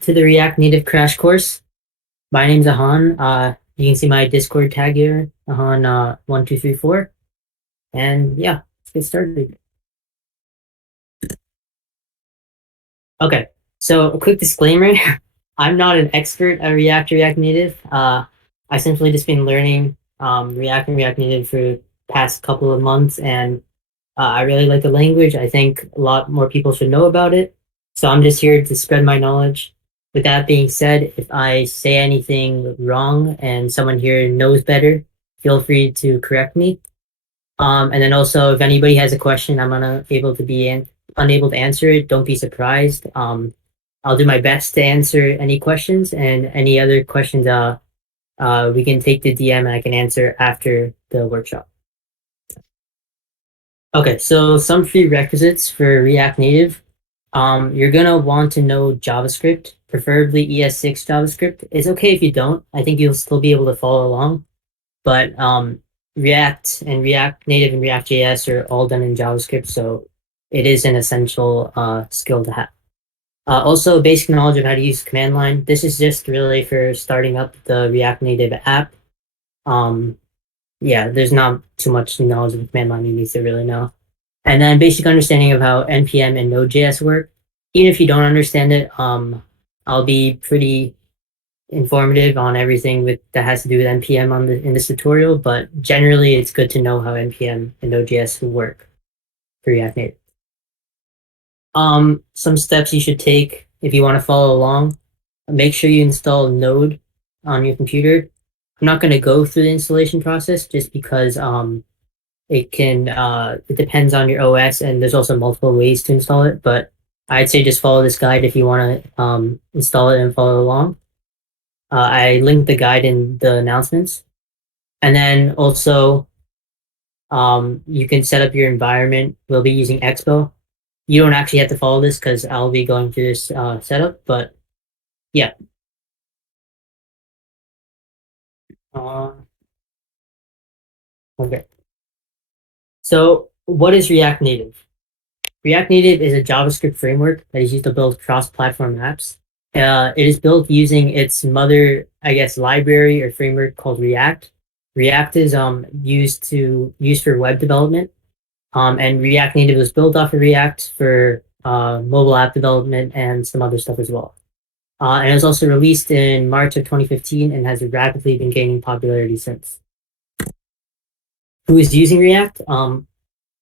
to the React Native crash course. My name's Ahaan. You can see my Discord tag here, Ahaan 1234. And yeah, let's get started. Okay, so a quick disclaimer. I'm not an expert at React Native. I simply just been learning React and React Native for the past couple of months, and I really like the language. I think a lot more people should know about it. So I'm just here to spread my knowledge. With that being said, if I say anything wrong and someone here knows better, feel free to correct me. And then also, if anybody has a question, I'm unable to unable to answer it. Don't be surprised. I'll do my best to answer any questions, and any other questions, we can take the DM and I can answer after the workshop. Okay, so some prerequisites for React Native. You're gonna want to know JavaScript, preferably ES6 JavaScript. It's okay if you don't. I think you'll still be able to follow along. But React and React Native and React JS are all done in JavaScript, so it is an essential skill to have. Also, basic knowledge of how to use command line. This is just really for starting up the React Native app. Yeah, there's not too much knowledge of the command line you need to really know. And then basic understanding of how NPM and Node.js work. Even if you don't understand it, I'll be pretty informative on everything that has to do with NPM in this tutorial, but generally it's good to know how NPM and Node.js work for React Native. Some steps you should take if you want to follow along. Make sure you install Node on your computer. I'm not going to go through the installation process just because it depends on your OS, and there's also multiple ways to install it, but I'd say just follow this guide if you want to install it and follow along. I linked the guide in the announcements. And then also, you can set up your environment. We'll be using Expo. You don't actually have to follow this because I'll be going through this setup, but yeah. Okay. So what is React Native? React Native is a JavaScript framework that is used to build cross-platform apps. It is built using its mother, I guess, library or framework called React. React is used for web development, and React Native was built off of React for mobile app development and some other stuff as well. And it was also released in March of 2015 and has rapidly been gaining popularity since. Who is using React?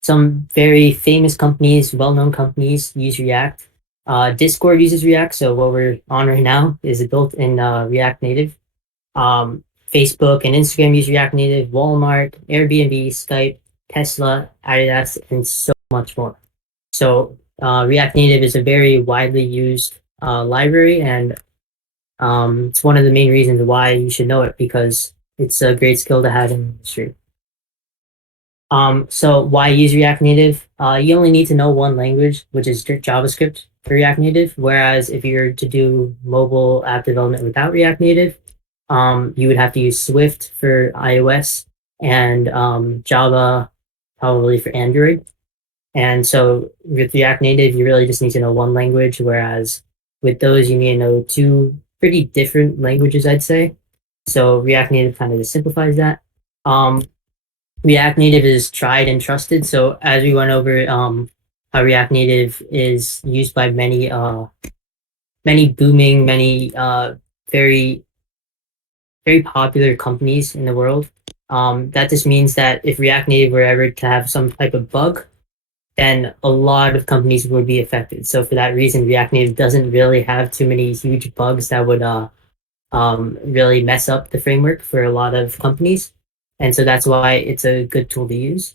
Some very famous companies, well-known companies use React. Discord uses React, so what we're on right now is built in React Native. Facebook and Instagram use React Native, Walmart, Airbnb, Skype, Tesla, Adidas, and so much more. So React Native is a very widely used library, and it's one of the main reasons why you should know it, because it's a great skill to have in the industry. So why use React Native? You only need to know one language, which is JavaScript for React Native. Whereas if you're to do mobile app development without React Native, you would have to use Swift for iOS and Java probably for Android. And so with React Native, you really just need to know one language, whereas with those, you need to know two pretty different languages, I'd say. So React Native kind of just simplifies that. React Native is tried and trusted. So as we went over, how React Native is used by many booming, very, very popular companies in the world. That just means that if React Native were ever to have some type of bug, then a lot of companies would be affected. So for that reason, React Native doesn't really have too many huge bugs that would really mess up the framework for a lot of companies. And so that's why it's a good tool to use.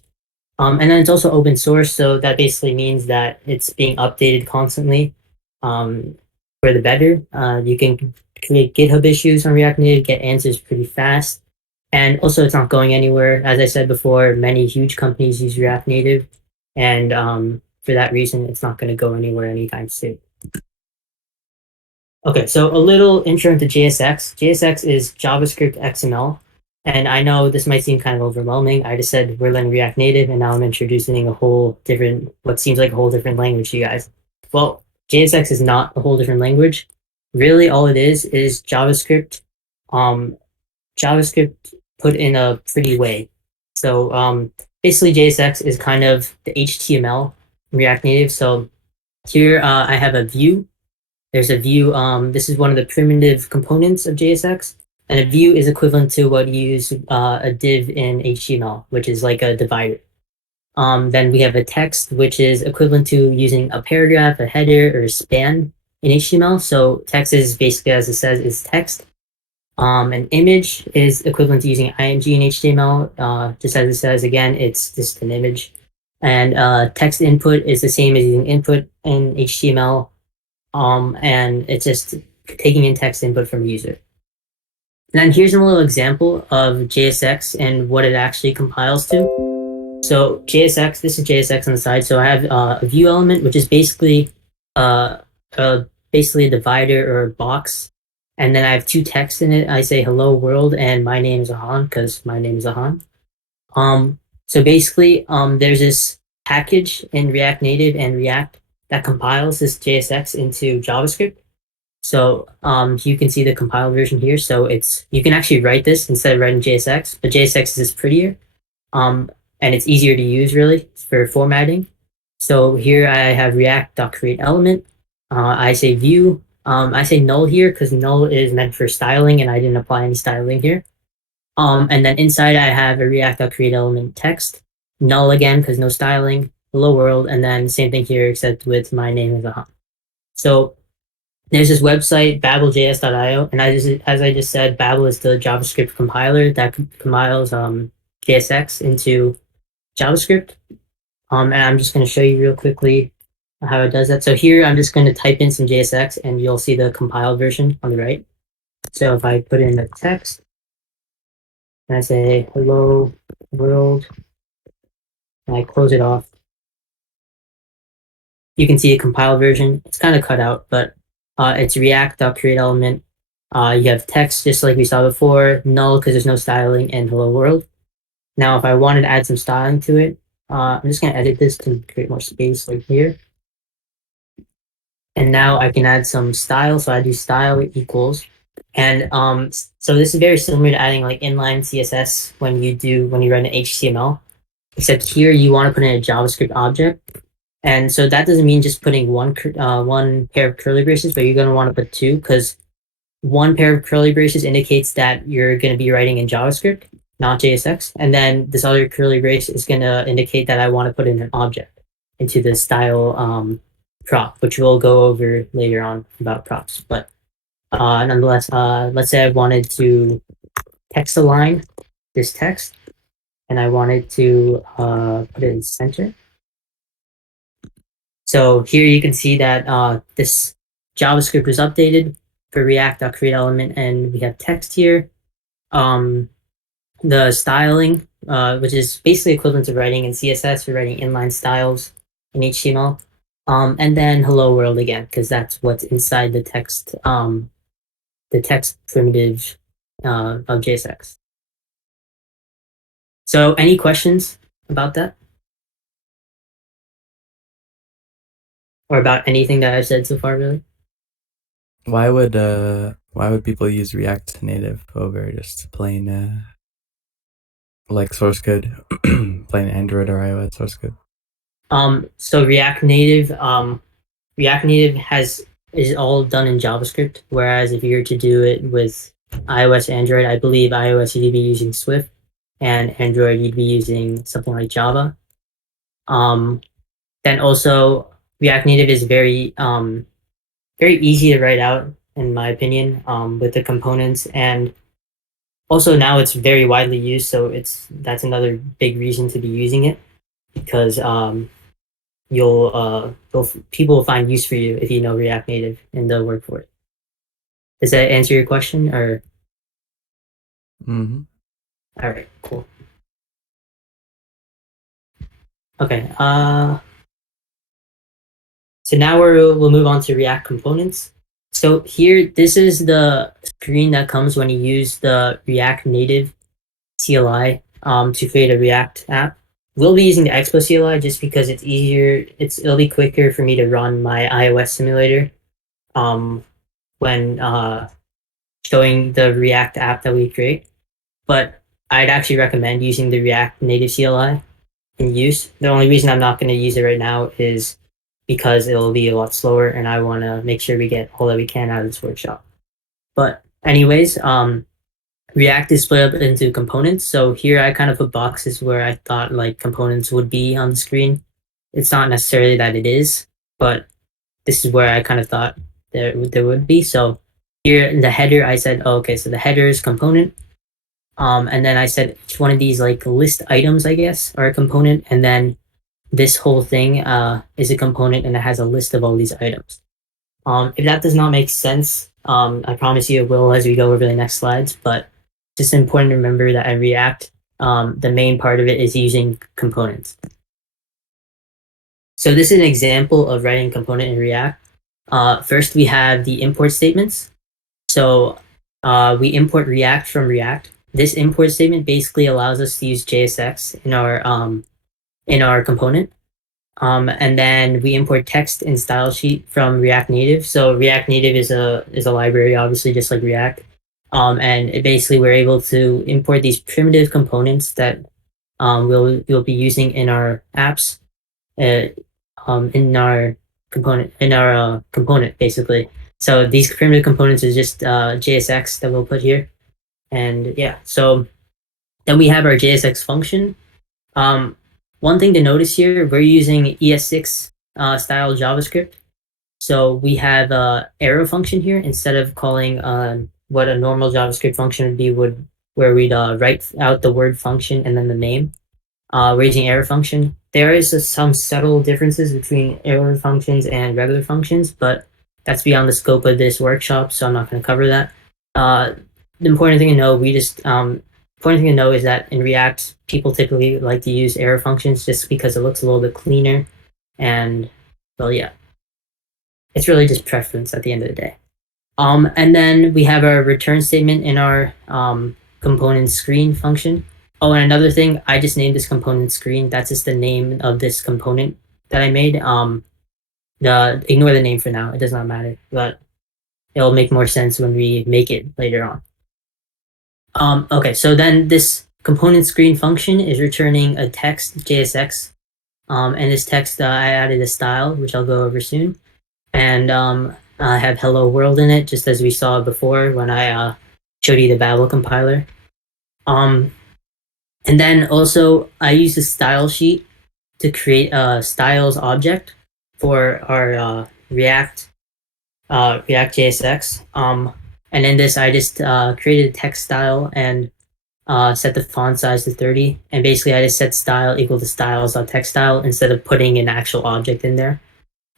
And then it's also open source, so that basically means that it's being updated constantly for the better. You can create GitHub issues on React Native, get answers pretty fast. And also it's not going anywhere. As I said before, many huge companies use React Native. And for that reason, it's not going to go anywhere anytime soon. Okay, so a little intro into JSX. JSX is JavaScript XML. And I know this might seem kind of overwhelming. I just said we're learning React Native, and now I'm introducing what seems like a whole different language to you guys. Well, JSX is not a whole different language. Really, all it is JavaScript. Um, JavaScript put in a pretty way. So basically, JSX is kind of the HTML in React Native. So here I have a view. There's a view. This is one of the primitive components of JSX. And a view is equivalent to what you use a div in HTML, which is like a divider. Then we have a text, which is equivalent to using a paragraph, a header, or a span in HTML. So text is basically, as it says, is text. An image is equivalent to using ing in HTML. Just as it says, again, it's just an image. And text input is the same as using input in HTML. And it's just taking in text input from the user. And then here's a little example of JSX and what it actually compiles to. So JSX, this is JSX on the side. So I have a view element, which is basically basically a divider or a box. And then I have two texts in it. I say hello world and my name is Ahaan because my name is Ahaan. So basically, there's this package in React Native and React that compiles this JSX into JavaScript. So you can see the compiled version here. So you can actually write this instead of writing JSX, but JSX is just prettier. And it's easier to use really for formatting. So here I have react.createElement. I say view. I say null here because null is meant for styling and I didn't apply any styling here. And then inside I have a react.createElement text. Null again because no styling. Hello world. And then same thing here except with my name as Ahaan. So there's this website, babbeljs.io, and as I just said, Babel is the JavaScript compiler that compiles JSX into JavaScript. And I'm just going to show you real quickly how it does that. So here I'm just going to type in some JSX, and you'll see the compiled version on the right. So if I put in the text, and I say hello world, and I close it off, you can see a compiled version. It's kind of cut out, but it's react.createElement. You have text just like we saw before, null because there's no styling, and hello world. Now, if I wanted to add some styling to it, I'm just going to edit this to create more space like here. And now I can add some style. So I do style equals. And so this is very similar to adding like inline CSS when you run an HTML, except here you want to put in a JavaScript object. And so that doesn't mean just putting one pair of curly braces, but you're going to want to put two because one pair of curly braces indicates that you're going to be writing in JavaScript, not JSX. And then this other curly brace is going to indicate that I want to put in an object into the style prop, which we'll go over later on about props. But nonetheless, let's say I wanted to text align this text and I wanted to put it in center. So here you can see that this JavaScript was updated for react.createElement, and we have text here. The styling, which is basically equivalent to writing in CSS, we're writing inline styles in HTML. And then hello world again, because that's what's inside the text primitive of JSX. So any questions about that? Or about anything that I've said so far, really? Why would people use React Native over just plain like source code, plain Android or iOS source code? So React Native is all done in JavaScript, whereas if you were to do it with iOS, Android, I believe iOS you'd be using Swift, and Android you'd be using something like Java. Then also React Native is very easy to write out, in my opinion, with the components, and also now it's very widely used. So that's another big reason to be using it, because people will find use for you if you know React Native and they'll work for it. Does that answer your question? Or Mm-hmm. all right, cool. Okay. So now we'll move on to React components. So here, this is the screen that comes when you use the React Native CLI to create a React app. We'll be using the Expo CLI just because it's easier. It'll be quicker for me to run my iOS simulator when showing the React app that we create, but I'd actually recommend using the React native CLI in use. The only reason I'm not going to use it right now is because it'll be a lot slower, and I want to make sure we get all that we can out of this workshop. But anyways, React is split up into components. So here I kind of put boxes where I thought like components would be on the screen. It's not necessarily that it is, but this is where I kind of thought there would be. So here in the header, I said, oh, okay, so the header is component. And then I said each one of these like list items, I guess, are a component. And then this whole thing is a component and it has a list of all these items. If that does not make sense, I promise you it will as we go over the next slides, but just important to remember that in React, the main part of it is using components. So this is an example of writing a component in React. First, we have the import statements. So we import React from React. This import statement basically allows us to use JSX in our component. And then we import text and style sheet from React Native. So React Native is a library, obviously, just like React. And basically, we're able to import these primitive components that we'll be using in our apps, in our component, basically. So these primitive components is just JSX that we'll put here. And yeah, so then we have our JSX function. One thing to notice here, we're using ES6 style JavaScript. So we have arrow function here instead of calling what a normal JavaScript function would be, where we'd write out the word function and then the name. We're using arrow function. There is some subtle differences between arrow functions and regular functions, but that's beyond the scope of this workshop, so I'm not going to cover that. The important thing to know, important thing to know is that in React, people typically like to use arrow functions just because it looks a little bit cleaner. And, well, yeah. It's really just preference at the end of the day. And then we have our return statement in our component screen function. Oh, and another thing, I just named this component screen. That's just the name of this component that I made. Ignore the name for now. It does not matter, but it'll make more sense when we make it later on. Okay, so then this component screen function is returning a text JSX, and this text I added a style, which I'll go over soon, and I have hello world in it, just as we saw before when I showed you the Babel compiler. And then also I use the style sheet to create a styles object for our React JSX. And in this, I just created a text style and set the font size to 30. And basically, I just set style equal to styles.text style instead of putting an actual object in there.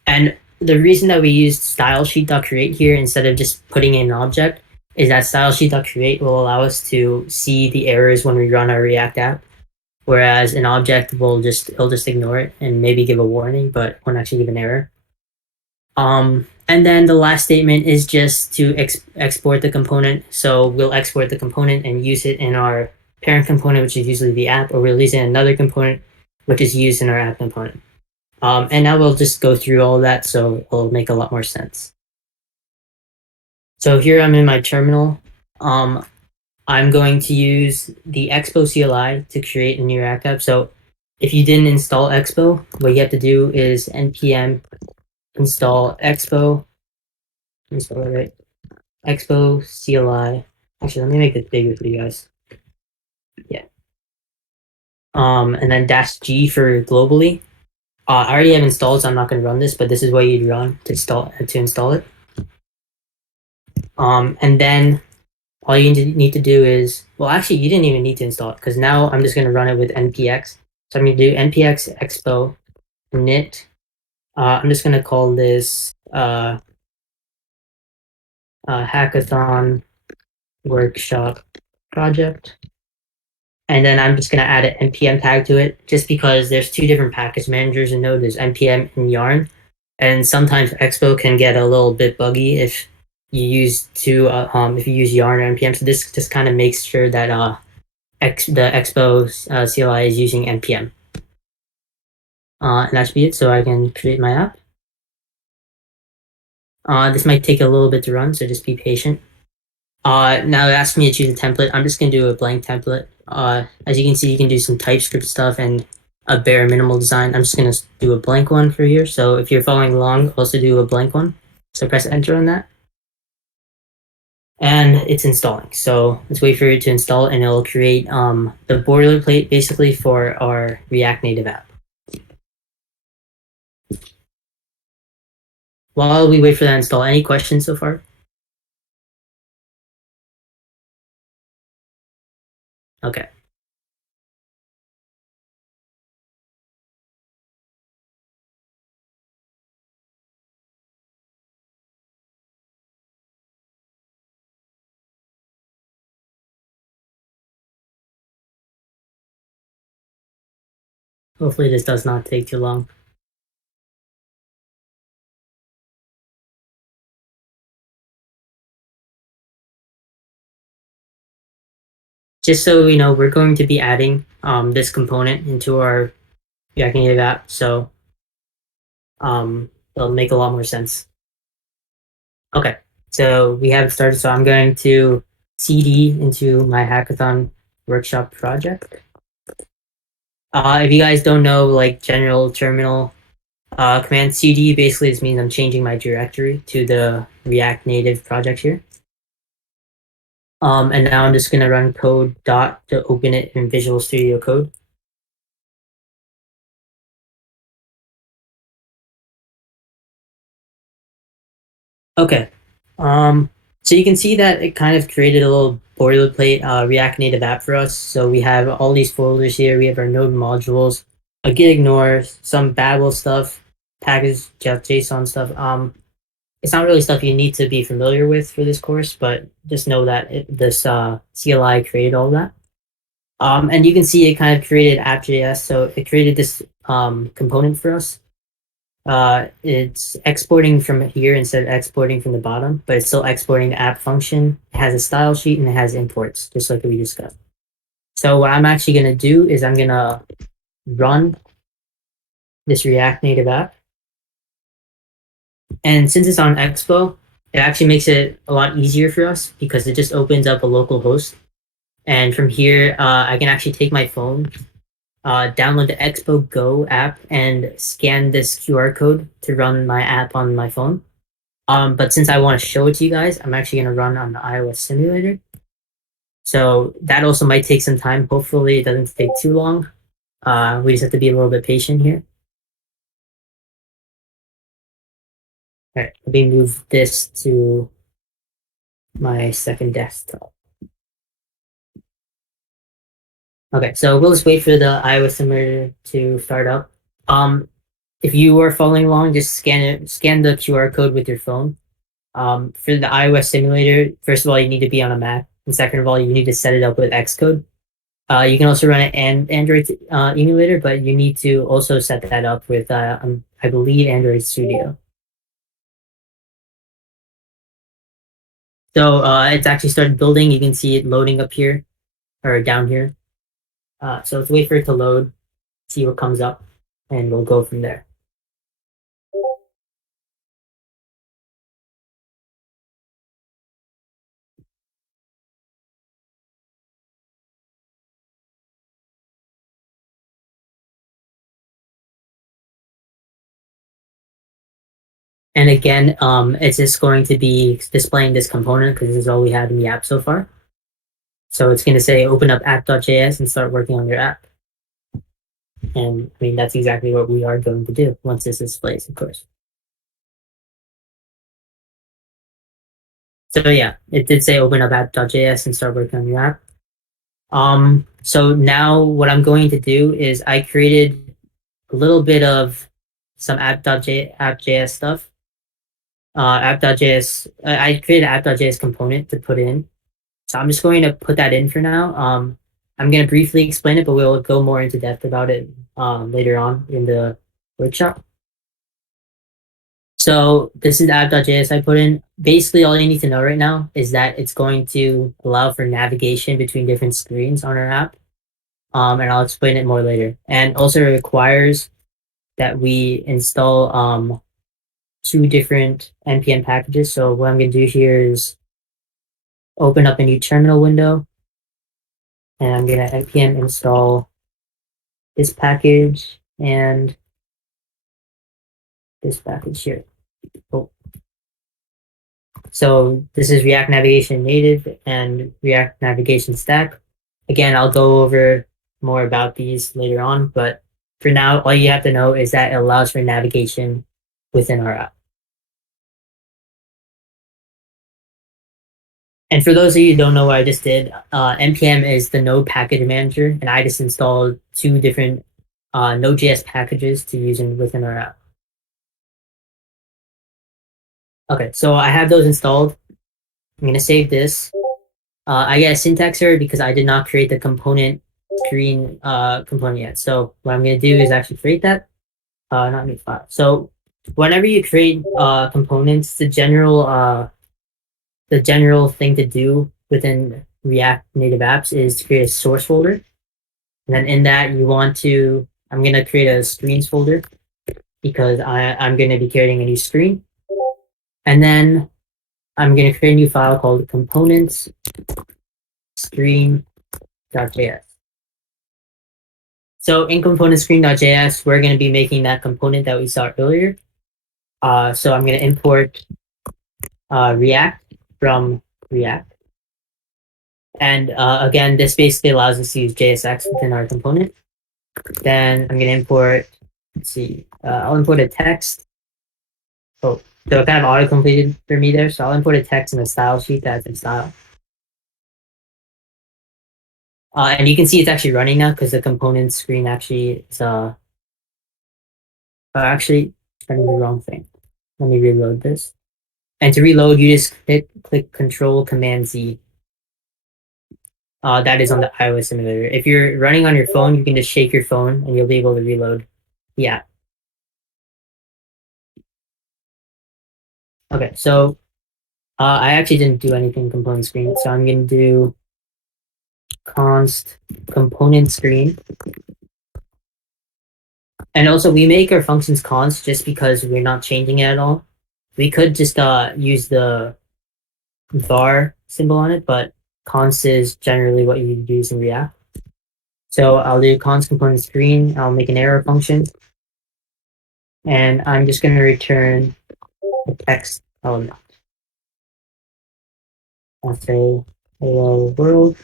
And the reason that we used stylesheet.create here instead of just putting in an object is that stylesheet.create will allow us to see the errors when we run our React app, whereas an object it'll just ignore it and maybe give a warning, but won't actually give an error. And then the last statement is just to export the component. So we'll export the component and use it in our parent component, which is usually the app, or we'll use it in another component, which is used in our app component. And now we'll just go through all that, so it'll make a lot more sense. So here I'm in my terminal. I'm going to use the Expo CLI to create a new React app. So if you didn't install Expo, what you have to do is npm install Expo. Install it right. Expo CLI. Actually, let me make this bigger for you guys. Yeah. And then -G for globally. I already have installed, so I'm not going to run this, but this is what you'd run to install it. And then all you need to do is, well, actually, you didn't even need to install it because now I'm just going to run it with npx. So I'm going to do npx expo init. I'm just going to call this hackathon workshop project. And then I'm just going to add an npm tag to it just because there's two different package managers in Node. There's npm and yarn. And sometimes Expo can get a little bit buggy if you use if you use yarn or npm. So this just kind of makes sure that the Expo CLI is using npm. And that should be it. So I can create my app. This might take a little bit to run, so just be patient. Now it asks me to choose a template. I'm just going to do a blank template. As you can see, you can do some TypeScript stuff and a bare minimal design. I'm just going to do a blank one for here. So if you're following along, also do a blank one. So press enter on that. And it's installing. So let's wait for it to install, and it'll create the boilerplate basically for our React Native app. While we wait for that to install, any questions so far? Okay. Hopefully this does not take too long. Just so we know, we're going to be adding this component into our React Native app, so it'll make a lot more sense. Okay, so we have it started. So I'm going to cd into my hackathon workshop project. If you guys don't know, like general terminal command cd basically just means I'm changing my directory to the React Native project here. And now I'm just going to run code dot to open it in Visual Studio Code. Okay. So you can see that it kind of created a little boilerplate React Native app for us. So we have all these folders here. We have our node modules, a git ignore, some Babel stuff, package.json stuff. It's not really stuff you need to be familiar with for this course, but just know that this CLI created all that. And you can see it kind of created app.js. So it created this component for us. It's exporting from here instead of exporting from the bottom, but it's still exporting the app function. It has a style sheet and it has imports, just like we discussed. So what I'm actually going to do is I'm going to run this React Native app. And since it's on Expo, it actually makes it a lot easier for us because it just opens up a local host. And from here, I can actually take my phone, download the Expo Go app, and scan this QR code to run my app on my phone. But since I want to show it to you guys, I'm actually going to run on the iOS simulator. So that also might take some time. Hopefully it doesn't take too long. We just have to be a little bit patient here. All right, let me move this to my second desktop. Okay, so we'll just wait for the iOS simulator to start up. If you are following along, just scan the QR code with your phone. For the iOS simulator, first of all, you need to be on a Mac, and second of all, you need to set it up with Xcode. You can also run an Android emulator, but you need to also set that up with, I believe, Android Studio. So it's actually started building. You can see it loading up here or down here. So let's wait for it to load, see what comes up, and we'll go from there. And again, it's just going to be displaying this component because this is all we have in the app so far. So it's going to say open up app.js and start working on your app. And I mean, that's exactly what we are going to do once this displays, of course. So yeah, it did say open up app.js and start working on your app. So now what I'm going to do is I created a little bit of some app.js stuff. App.js, I created an app.js component to put in. So I'm just going to put that in for now. I'm going to briefly explain it, but we'll go more into depth about it later on in the workshop. So this is app.js I put in. Basically, all you need to know right now is that it's going to allow for navigation between different screens on our app. And I'll explain it more later. And also it requires that we install two different npm packages. So what I'm going to do here is open up a new terminal window, and I'm going to npm install this package and this package here. Oh. So this is React Navigation Native and React Navigation Stack. Again, I'll go over more about these later on, but for now, all you have to know is that it allows for navigation within our app. And for those of you who don't know what I just did, npm is the Node package manager, and I just installed two different Node.js packages to use within our app. Okay, so I have those installed. I'm going to save this. I get a syntax error because I did not create the component screen component yet. So what I'm going to do is actually create that, not new file. So whenever you create components, the general thing to do within React Native apps is to create a source folder. And then in that, I'm going to create a screens folder because I'm going to be creating a new screen. And then I'm going to create a new file called components screen.js. So in component screen.js, we're going to be making that component that we saw earlier. So I'm going to import React from React. And again, this basically allows us to use JSX within our component. Then I'm going to import, I'll import a text. Oh, so it kind of auto-completed for me there. So I'll import a text in the style sheet that's in style. And you can see it's actually running now because the component screen actually is actually running the wrong thing. Let me reload this. And to reload, you just click Control Command Z. That is on the iOS emulator. If you're running on your phone, you can just shake your phone and you'll be able to reload the app. Okay, so I actually didn't do anything component screen, so I'm going to do const component screen. And also, we make our functions const just because we're not changing it at all. We could just use the var symbol on it, but const is generally what you use in React. So I'll do const component screen. I'll make an error function. And I'm just going to return a text element. I'll say hello world.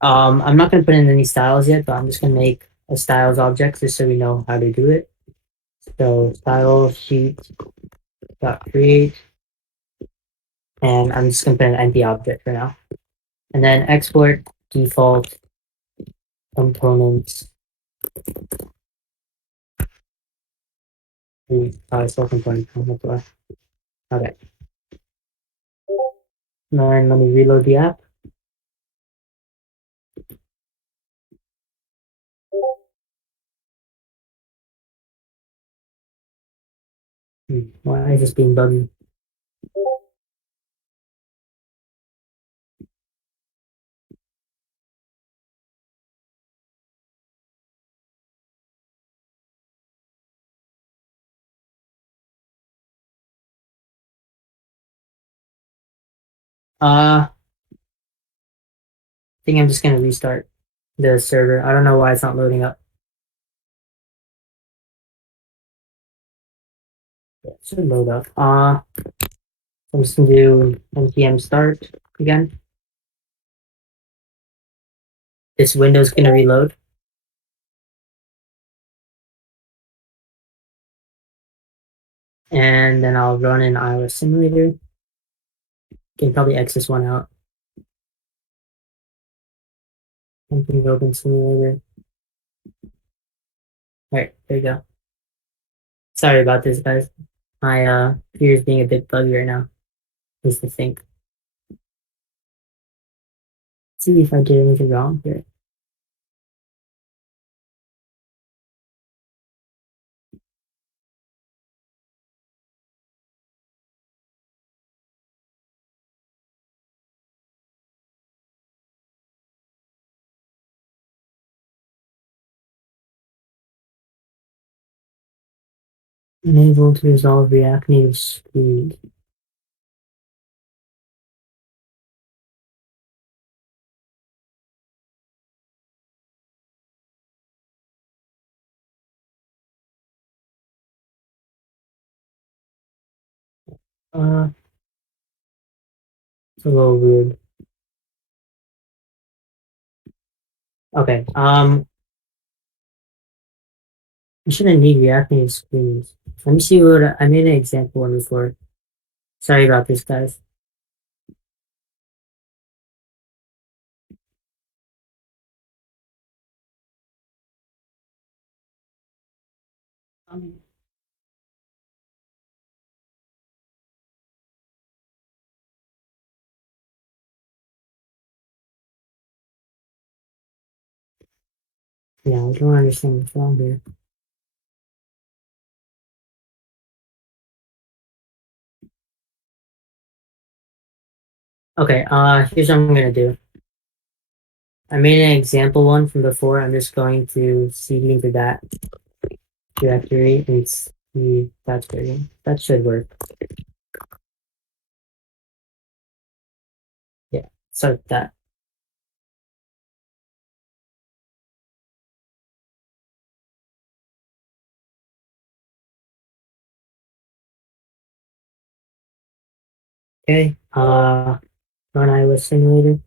I'm not going to put in any styles yet, but I'm just going to make a styles object just so we know how to do it. So style sheet dot create, and I'm just going to put an empty object for now. And then export default components. Still component. Okay. And let me reload the app. Why is this being buggy? I think I'm just going to restart the server. I don't know why it's not loading up. It should load up. I'm just going to do npm start again. This window is going to reload. And then I'll run an iOS simulator. Can probably X this one out. Open open simulator. All right, there you go. Sorry about this, guys. My computer is being a bit buggy right now. Needs to think. Let's see if I did anything wrong here. Unable to resolve React Native speed. Uh, it's a little weird. Okay. I shouldn't need React Native screens. Let me see what I made an example one before. Sorry about this, guys. Um, yeah, I don't understand what's wrong here. Okay, here's what I'm gonna do. I made an example one from before. I'm just going to cd into that directory and see that's working. That should work. Yeah, start that. Okay, run iOS simulator.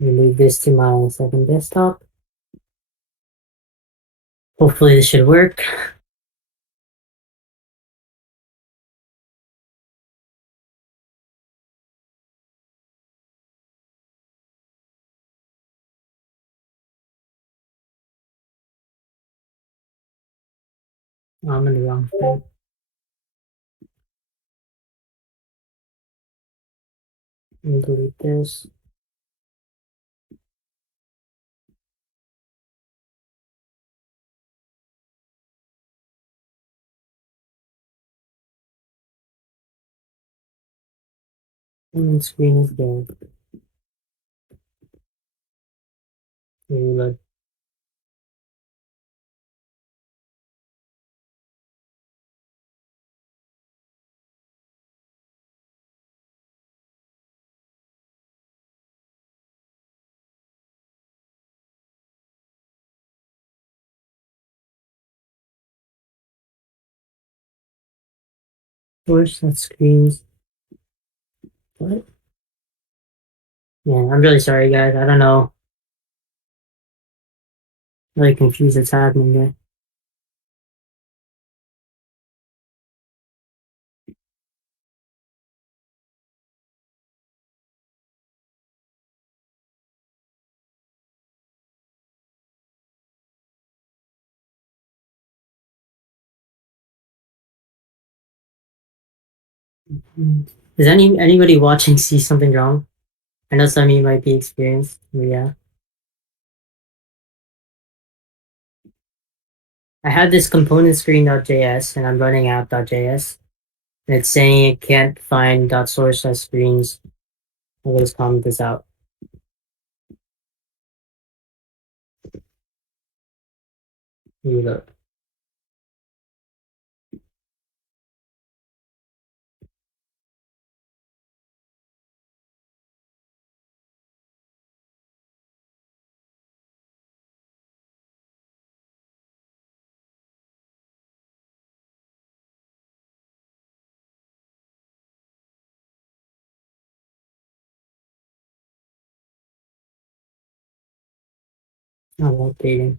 Move this to my second desktop. Hopefully this should work. I'm in the wrong thing. Let me delete this. And screen is there. Reload. Push that screens. What? Yeah, I'm really sorry, guys. I don't know. Really confused what's happening here. Does anybody watching see something wrong? I know some of you might be experienced. Yeah. I had this component screen.js and I'm running app.js and it's saying it can't find .source.screens. I'll just comment this out. Reload. Not updating.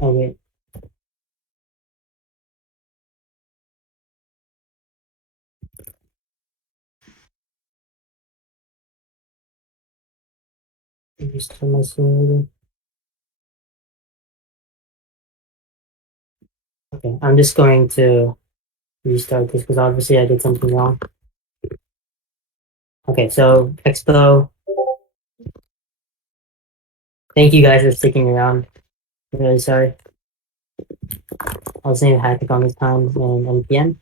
Oh wait. Just turn my simulator. Okay, I'm just going to restart this because obviously I did something wrong. Okay, so Expo Thank you guys for sticking around. I'm really sorry. I was saying hackathon this time and NPN.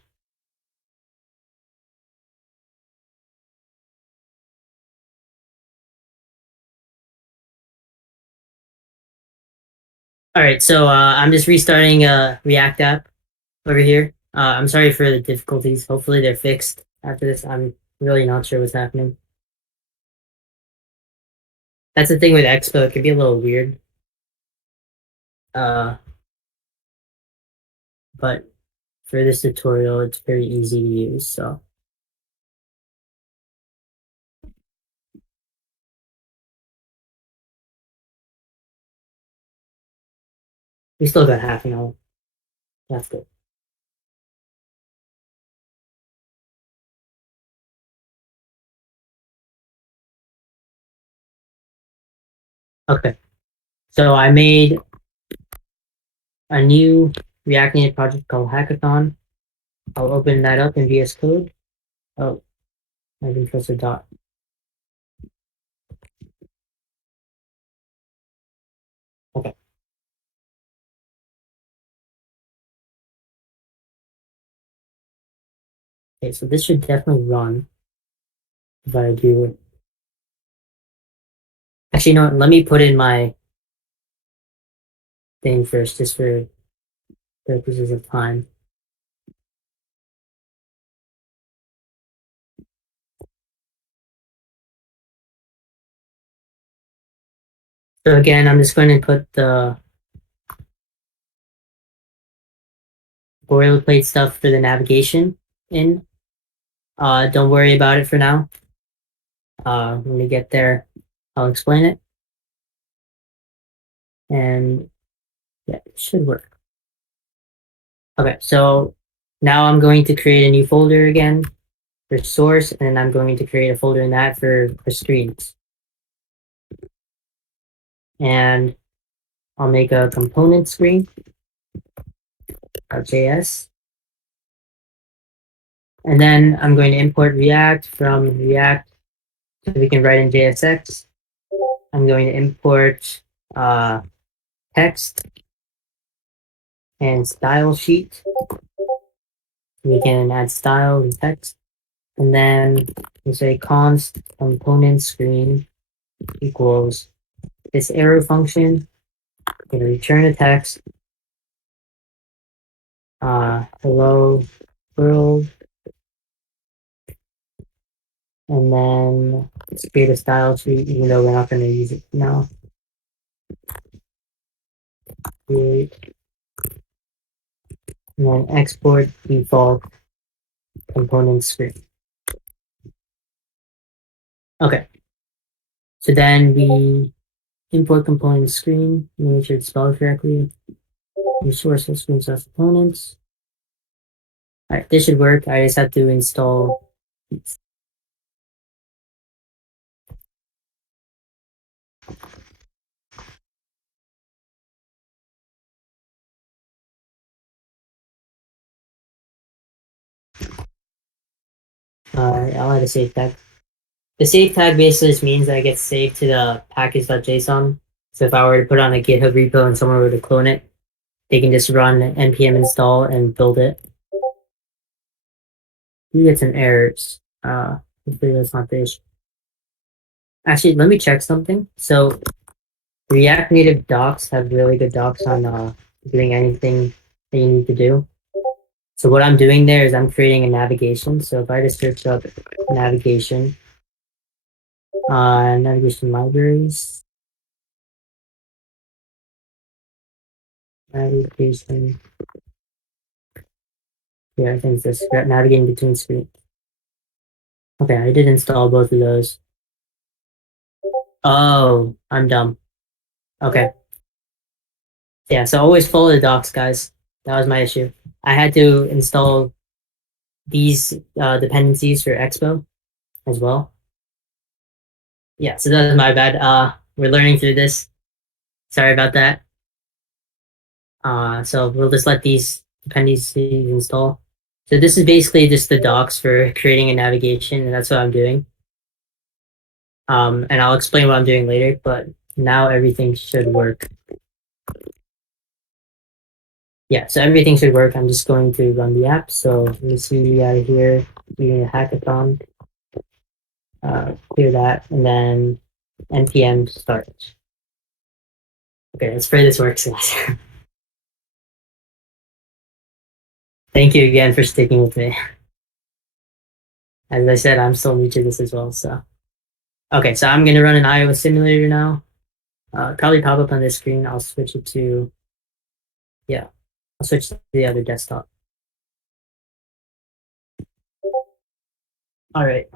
All right, so I'm just restarting a React app over here. I'm sorry for the difficulties. Hopefully they're fixed after this. I'm really not sure what's happening. That's the thing with Expo. It can be a little weird. Uh, but for this tutorial, it's very easy to use. So we still got half an hour. That's good. Okay. So I made a new React Native project called Hackathon. I'll open that up in VS Code. Oh, I didn't press a dot. Okay. Okay, so this should definitely run if I do it. Actually, no, let me put in my thing first, just for purposes of time. So again, I'm just going to put the boilerplate stuff for the navigation in. Don't worry about it for now. When we get there, I'll explain it. And yeah, it should work. Okay, so now I'm going to create a new folder again for source, and I'm going to create a folder in that for screens. And I'll make a component screen, .js. And then I'm going to import React from React so we can write in JSX. I'm going to import text and style sheet. We can add style and text. And then we say const component screen equals this arrow function. We're going to return a text. Hello world. And then let's create a style sheet, even though we're not going to use it now. Create. And then export default component screen. Okay. So then we import component screen, make sure it's spelled correctly. Resource screen stuff components. All right, this should work. I just have to install. I'll add a save tag. The save tag basically just means that it gets saved to the package.json. So if I were to put on a GitHub repo and someone were to clone it, they can just run npm install and build it. You get some errors. Hopefully that's not the issue. Actually, let me check something. So React Native docs have really good docs on doing anything that you need to do. So what I'm doing there is I'm creating a navigation. So if I just search up navigation, navigation libraries, navigation. Yeah, I think this navigating between screens. Okay, I did install both of those. Oh, I'm dumb. Okay. Yeah, so always follow the docs, guys. That was my issue. I had to install these dependencies for Expo as well. Yeah, so that's my bad. We're learning through this. Sorry about that. So we'll just let these dependencies install. So this is basically just the docs for creating a navigation, and that's what I'm doing. And I'll explain what I'm doing later, but now everything should work. Yeah, so everything should work. I'm just going to run the app. So let me see here, doing a hackathon, clear that, and then npm start. Okay, let's pray this works. Thank you again for sticking with me. As I said, I'm still new to this as well. So, okay, so I'm gonna run an iOS simulator now. Probably pop up on this screen. I'll switch it to, yeah, I'll switch to the other desktop. All right.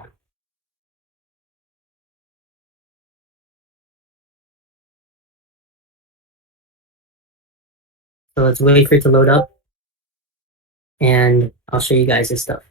So let's wait for it to load up, and I'll show you guys this stuff.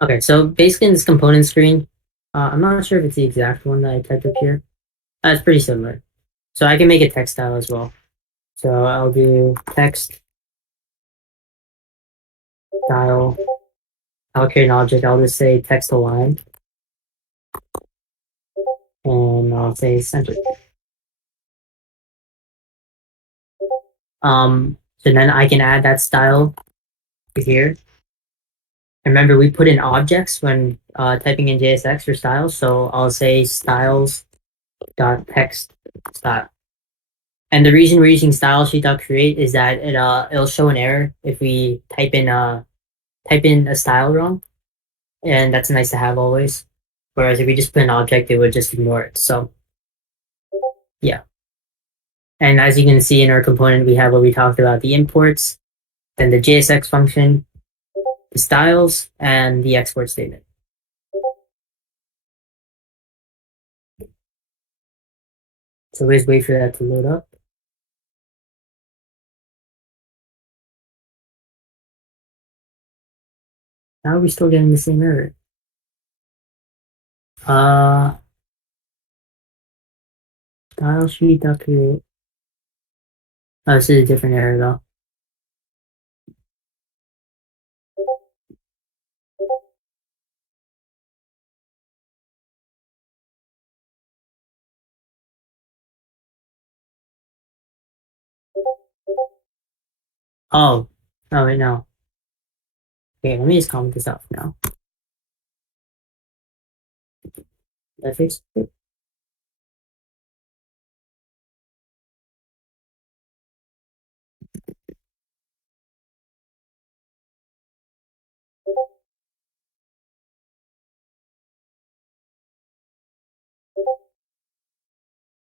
Okay, so basically in this component screen, I'm not sure if it's the exact one that I typed up here. It's pretty similar. So I can make a text style as well. So I'll do text style. I'll create an object. I'll just say text align, and I'll say center. So then I can add that style here. Remember, we put in objects when typing in JSX for styles. So I'll say styles dot text style. And the reason we're using style sheet dot create is that it'll show an error if we type in a style wrong, and that's nice to have always. Whereas if we just put an object, it would just ignore it. So yeah. And as you can see in our component, we have what we talked about: the imports, then the JSX function, the styles, and the export statement. So let's wait for that to load up. How are we still getting the same error? Style sheet dot create. Oh, this is a different error though. Oh, oh wait, no. Okay, let me just comment this out for now. Did I fix it?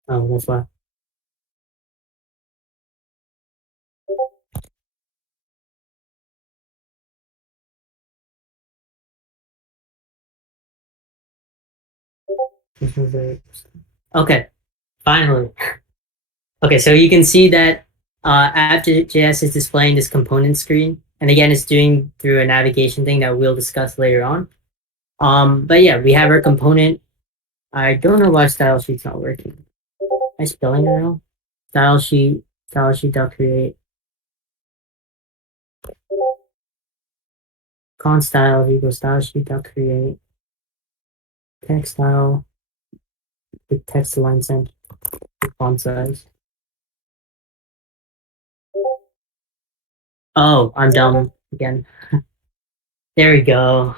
Oh, that's why. Okay, finally. Okay, so you can see that app.js is displaying this component screen. And again, it's doing through a navigation thing that we'll discuss later on. But yeah, we have our component. I don't know why style sheet's not working. Am I spelling it wrong? Style sheet dot create. Const style equals style sheet dot create. Text style, the text align center, font size. Oh, I'm dumb again. There we go.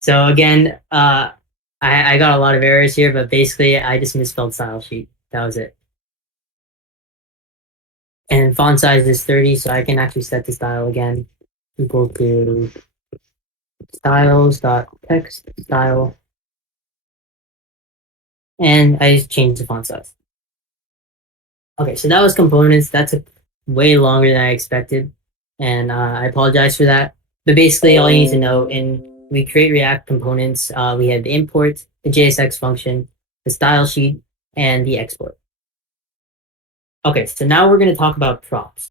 So again, I got a lot of errors here, but basically I just misspelled style sheet. That was it. And font size is 30, so I can actually set the style again equal to styles dot text style, and I just changed the font size. Okay, so that was components. That took way longer than I expected, and I apologize for that. But basically, all you need to know in we create React components, we have the import, the JSX function, the style sheet, and the export. Okay, so now we're going to talk about props.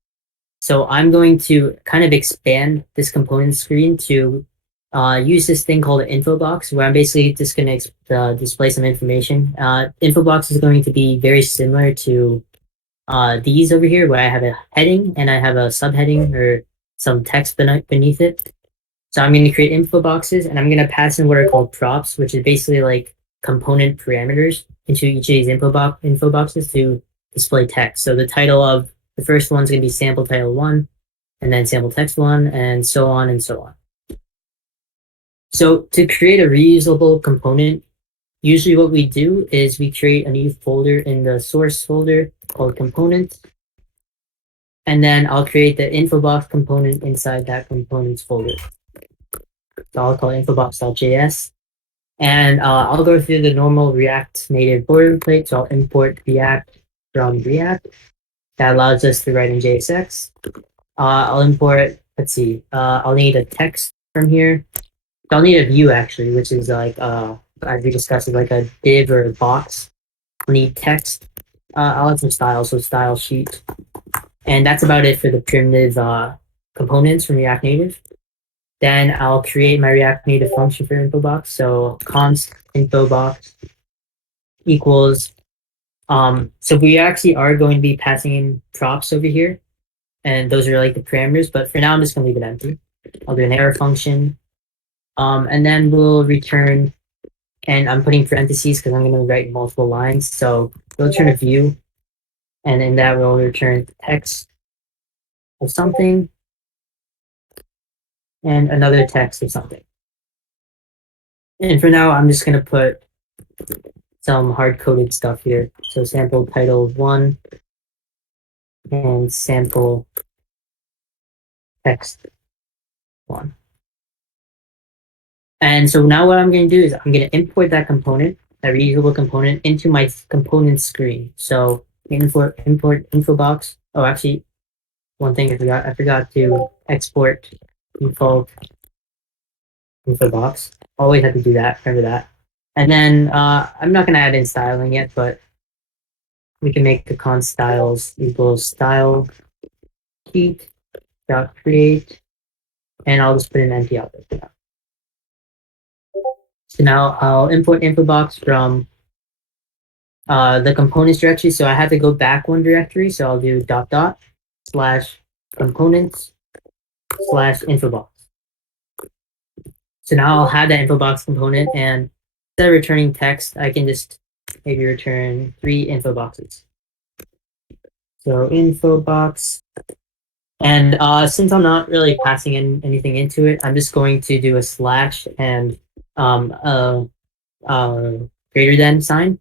So I'm going to kind of expand this component screen to use this thing called an info box, where I'm basically just going to display some information. Info box is going to be very similar to these over here, where I have a heading and I have a subheading or some text beneath it. So I'm going to create info boxes, and I'm going to pass in what are called props, which is basically like component parameters into each of these info boxes to display text. So the title of the first one's going to be sample title 1, and then sample text 1, and so on and so on. So to create a reusable component, usually what we do is we create a new folder in the source folder called components, and then I'll create the infobox component inside that components folder. So I'll call it infobox.js, and I'll go through the normal React Native boilerplate. So I'll import React from React. That allows us to write in JSX. I'll import, let's see, I'll need a text from here. So I'll need a view actually, which is like, as we discussed, is like a div or a box. I'll need text. I'll add some style, so style sheet. And that's about it for the primitive components from React Native. Then I'll create my React Native function for infobox. So const infobox equals, so we actually are going to be passing in props over here. And those are like the parameters, but for now I'm just gonna leave it empty. I'll do an error function. And then we'll return, and I'm putting parentheses because I'm gonna write multiple lines. So we'll return a view, and in that we'll return text of something, and another text of something. And for now, I'm just going to put some hard-coded stuff here. So sample title 1 and sample text 1. And so now what I'm going to do is I'm going to import that component, that reusable component, into my component screen. So import infobox. Oh, actually, one thing I forgot to export default infobox. Always have to do that. Remember that. And then I'm not going to add in styling yet, but we can make the const styles equals style sheet dot create, and I'll just put an empty output for that. So now I'll import infobox from the components directory. So I had to go back one directory. So I'll do dot dot slash components slash infobox. So now I'll have that infobox component, and instead of returning text, I can just maybe return 3 info boxes. So info box, and since I'm not really passing in anything into it, I'm just going to do a slash and greater than sign.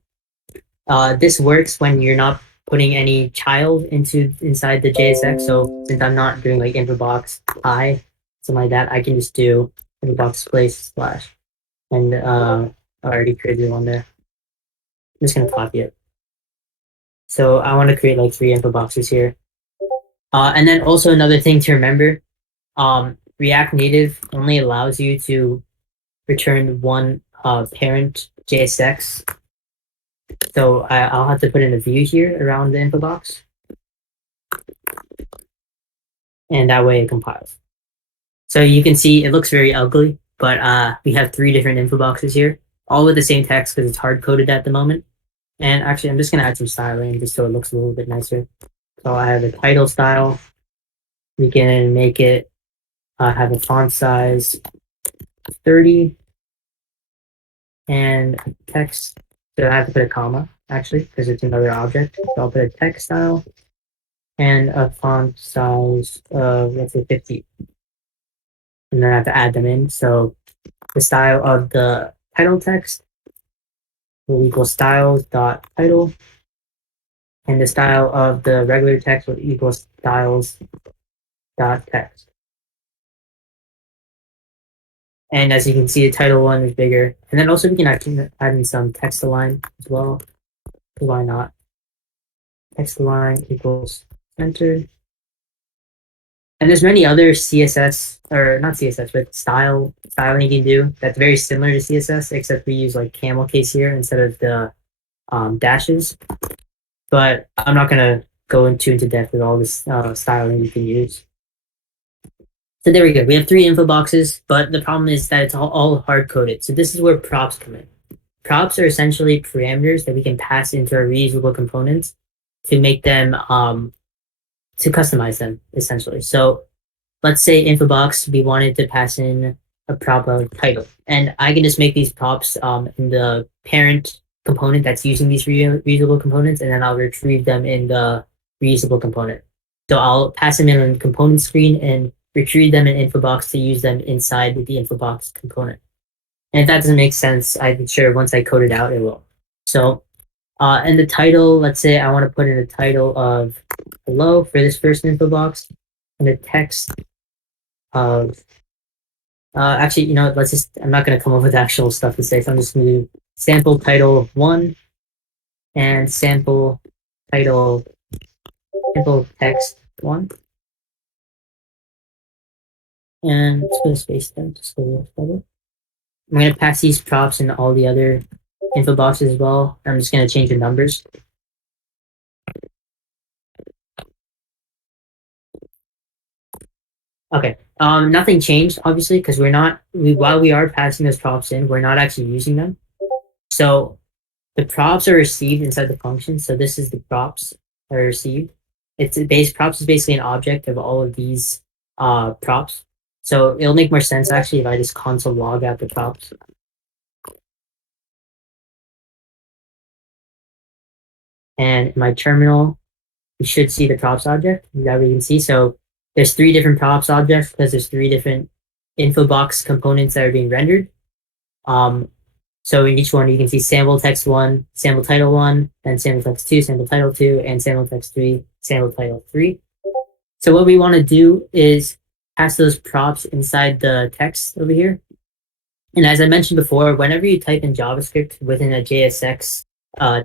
This works when you're not putting any child inside the JSX. So since I'm not doing like infobox I, something like that, I can just do infobox place slash, and I already created one there. I'm just gonna copy it. So I want to create like 3 info boxes here. And then also another thing to remember, React Native only allows you to return one parent JSX. So I'll have to put in a view here around the info box. And that way it compiles. So you can see it looks very ugly, but we have 3 different info boxes here, all with the same text because it's hard coded at the moment. And actually, I'm just going to add some styling just so it looks a little bit nicer. So I have a title style. We can make it have a font size 30 and text. So I have to put a comma actually because it's another object. So I'll put a text style and a font size of, let's say, 50. And then I have to add them in. So the style of the title text will equal styles.title, and the style of the regular text will equal styles.text. And as you can see, the title one is bigger. And then also we can actually add in some text align as well. Why not? Text align equals center. And there's many other CSS, or not CSS, but styling you can do that's very similar to CSS, except we use like camel case here instead of the dashes. But I'm not going to go into depth with all this styling you can use. So there we go. We have three info boxes, but the problem is that it's all hard coded. So this is where props come in. Props are essentially parameters that we can pass into our reusable components to make them to customize them essentially. So let's say info box, we wanted to pass in a prop of title, and I can just make these props in the parent component that's using these reusable components, and then I'll retrieve them in the reusable component. So I'll pass them in on the component screen and retrieve them in info box to use them inside the info box component. And if that doesn't make sense, I'm sure once I code it out, it will. So, and the title, let's say I want to put in a title of hello for this first info box, and the text of actually, you know, let's just, I'm not going to come up with actual stuff to say, so I'm just going to do sample title 1 and sample title simple text 1. And let's put a space there, just a little better. I'm going to pass these props in all the other info boxes as well. I'm just going to change the numbers. Okay. Nothing changed, obviously, because while we are passing those props in, we're not actually using them. So the props are received inside the function. So this is the props that are received. Props is basically an object of all of these props. So it'll make more sense actually if I just console log out the props. And in my terminal, we should see the props object that we can see. So there's 3 different props objects because there's 3 different info box components that are being rendered. So in each one, you can see sample text 1, sample title 1, then sample text 2, sample title 2, and sample text 3, sample title 3. So what we want to do is pass those props inside the text over here. And as I mentioned before, whenever you type in JavaScript within a JSX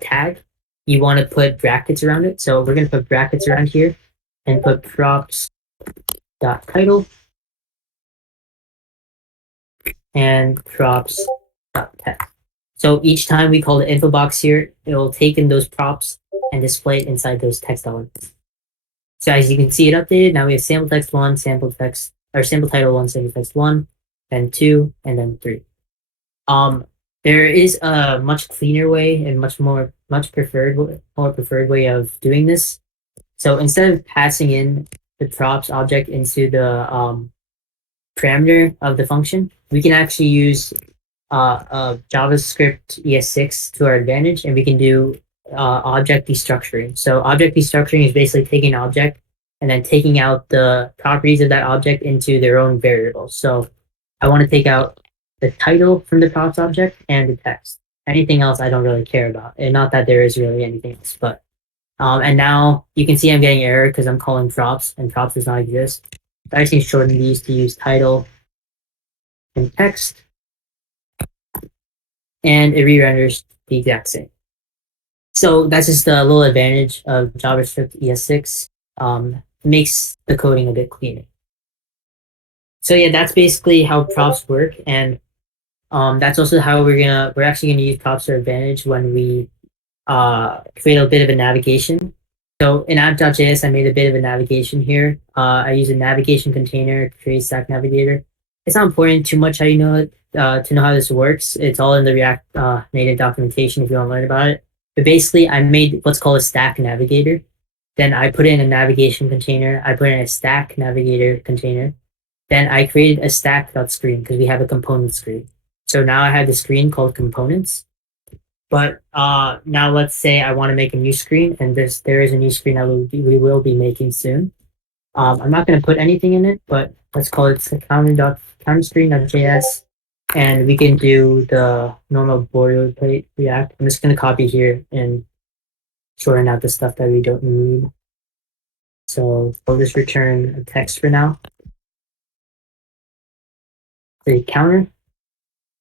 tag, you want to put brackets around it. So we're going to put brackets around here and put props.title and props.text. So each time we call the info box here, it will take in those props and display it inside those text elements. So as you can see it updated, now we have sample text 1, sample title 1, sample text 1, then 2, and then 3. There is a much cleaner way and more preferred way of doing this. So instead of passing in the props object into the parameter of the function, we can actually use JavaScript ES6 to our advantage, and we can do object destructuring. So object destructuring is basically taking an object and then taking out the properties of that object into their own variables. So I want to take out the title from the props object and the text. Anything else I don't really care about. And not that there is really anything else, but and now you can see I'm getting error because I'm calling props and props does not exist. So I just need to shorten these to use title and text, and it re-renders the exact same. So that's just a little advantage of JavaScript ES6. Makes the coding a bit cleaner. So yeah, that's basically how props work, and that's also how we're actually gonna use props to our advantage when we create a bit of a navigation. So in app.js, I made a bit of a navigation here. I use a navigation container to create stack navigator. It's not important too much how you know it to know how this works. It's all in the React native documentation if you want to learn about it. But basically, I made what's called a stack navigator. Then I put in a navigation container. I put in a stack navigator container. Then I created a stack.screen because we have a component screen. So now I have the screen called components. But now let's say I want to make a new screen, and there is a new screen that we will be making soon. I'm not going to put anything in it, but let's call it counterscreen.js, and we can do the normal boilerplate React. I'm just going to copy here and shorten out the stuff that we don't need. So we'll just return a text for now. The counter.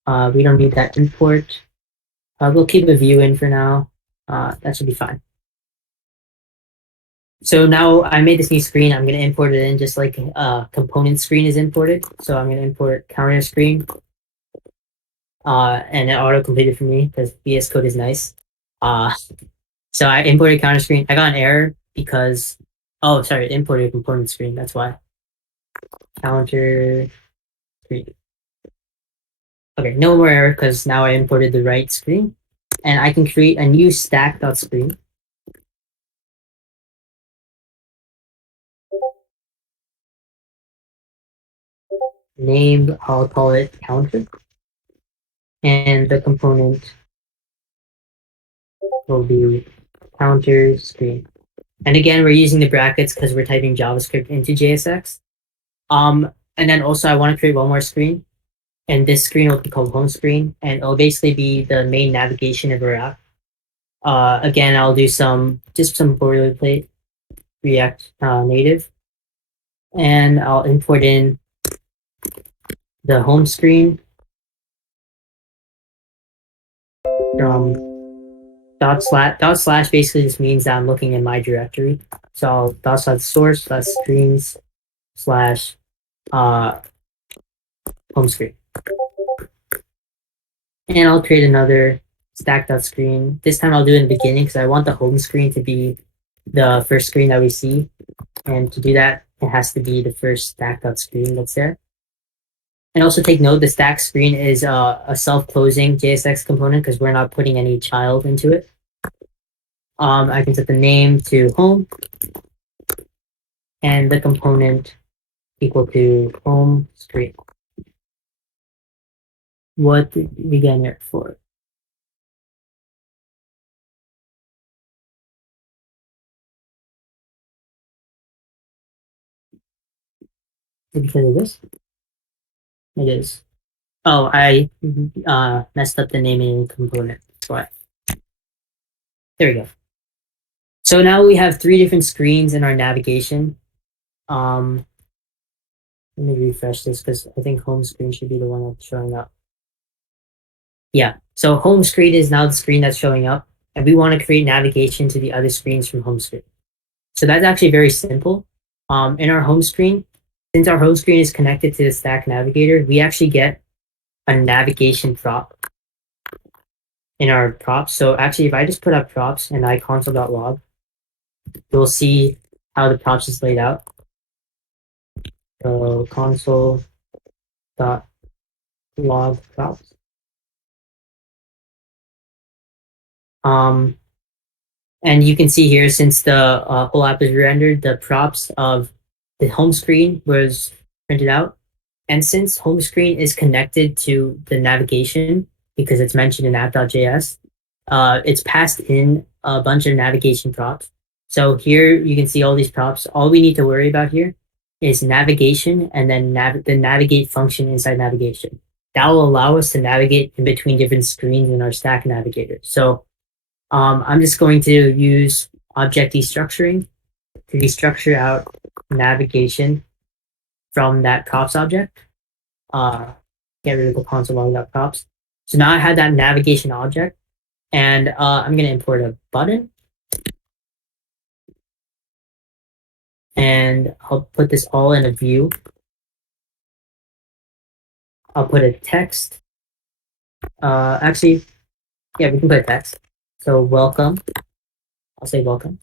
We don't need that import. We'll keep a view in for now. That should be fine. So now I made this new screen. I'm going to import it in just like component screen is imported. So I'm going to import counter screen. And it auto-completed for me because VS Code is nice. So I imported counter screen. I got an error because, it imported a component screen. That's why. counter screen. Okay, no more error because now I imported the right screen. And I can create a new stack.screen. Name, I'll call it counter. And the component will be counter screen. And again, we're using the brackets because we're typing JavaScript into JSX. And then also I want to create one more screen. And this screen will be called home screen. And it'll basically be the main navigation of our app. Again, I'll do some boilerplate React native. And I'll import in the home screen from dot slash basically just means that I'm looking in my directory. So I'll dot slash source slash screens slash home screen. And I'll create another stack.screen. This time I'll do it in the beginning because I want the home screen to be the first screen that we see. And to do that, it has to be the first stack.screen that's there. And also take note, the stack screen is a self-closing JSX component because we're not putting any child into it. I can set the name to home and the component equal to home screen. What did we get an error for? Because of this? It is. Oh, I messed up the naming component. That's why. There we go. So now we have 3 different screens in our navigation. Let me refresh this because I think home screen should be the one that's showing up. Yeah, so home screen is now the screen that's showing up, and we want to create navigation to the other screens from home screen. So that's actually very simple. In our home screen, since our home screen is connected to the Stack Navigator, we actually get a navigation prop in our props. So actually, if I just put up props and I console.log, you'll see how the props is laid out. So console.log props. And you can see here, since the whole app is rendered, the props of the home screen was printed out. And since home screen is connected to the navigation, because it's mentioned in app.js, it's passed in a bunch of navigation props. So here you can see all these props. All we need to worry about here is navigation and then the navigate function inside navigation. That will allow us to navigate in between different screens in our Stack Navigator. So I'm just going to use object destructuring to destructure out navigation from that props object. Get rid of the console.props. So now I have that navigation object, and I'm going to import a button. And I'll put this all in a view. I'll put a text. Actually, yeah, we can put a text. So welcome. I'll say welcome.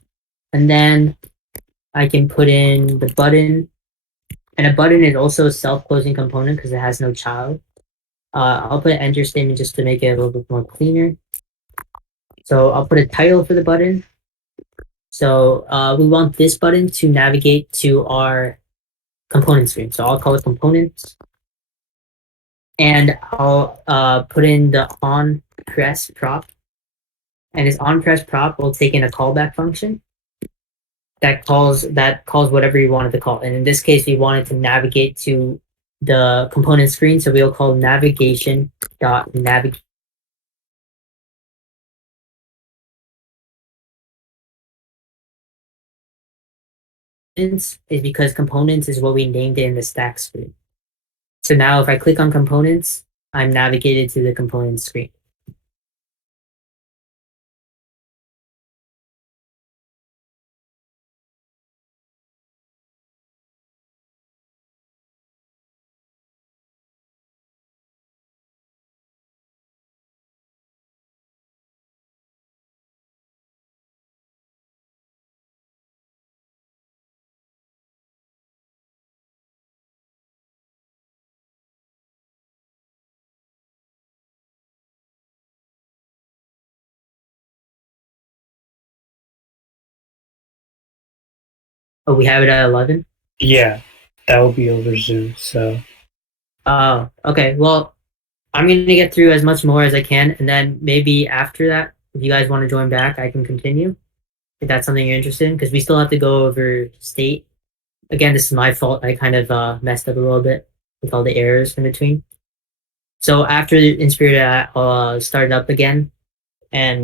And then I can put in the button. And a button is also a self-closing component because it has no child. I'll put an enter statement just to make it a little bit more cleaner. So I'll put a title for the button. So we want this button to navigate to our component screen. So I'll call it components. And I'll put in the on press prop. And this on press prop will take in a callback function that calls whatever you wanted to call. And in this case, we wanted to navigate to the component screen. So we'll call navigation.navigate. Is because components is what we named it in the stack screen. So now if I click on components, I'm navigated to the component screen. Oh, we have it at 11. Yeah, that will be over Zoom. So Okay. Well, I'm gonna get through as much more as I can, and then maybe after that, if you guys want to join back, I can continue. If that's something you're interested in, because we still have to go over state. Again, this is my fault. I kind of messed up a little bit with all the errors in between. So after the Inspirit, I'll start it up again, and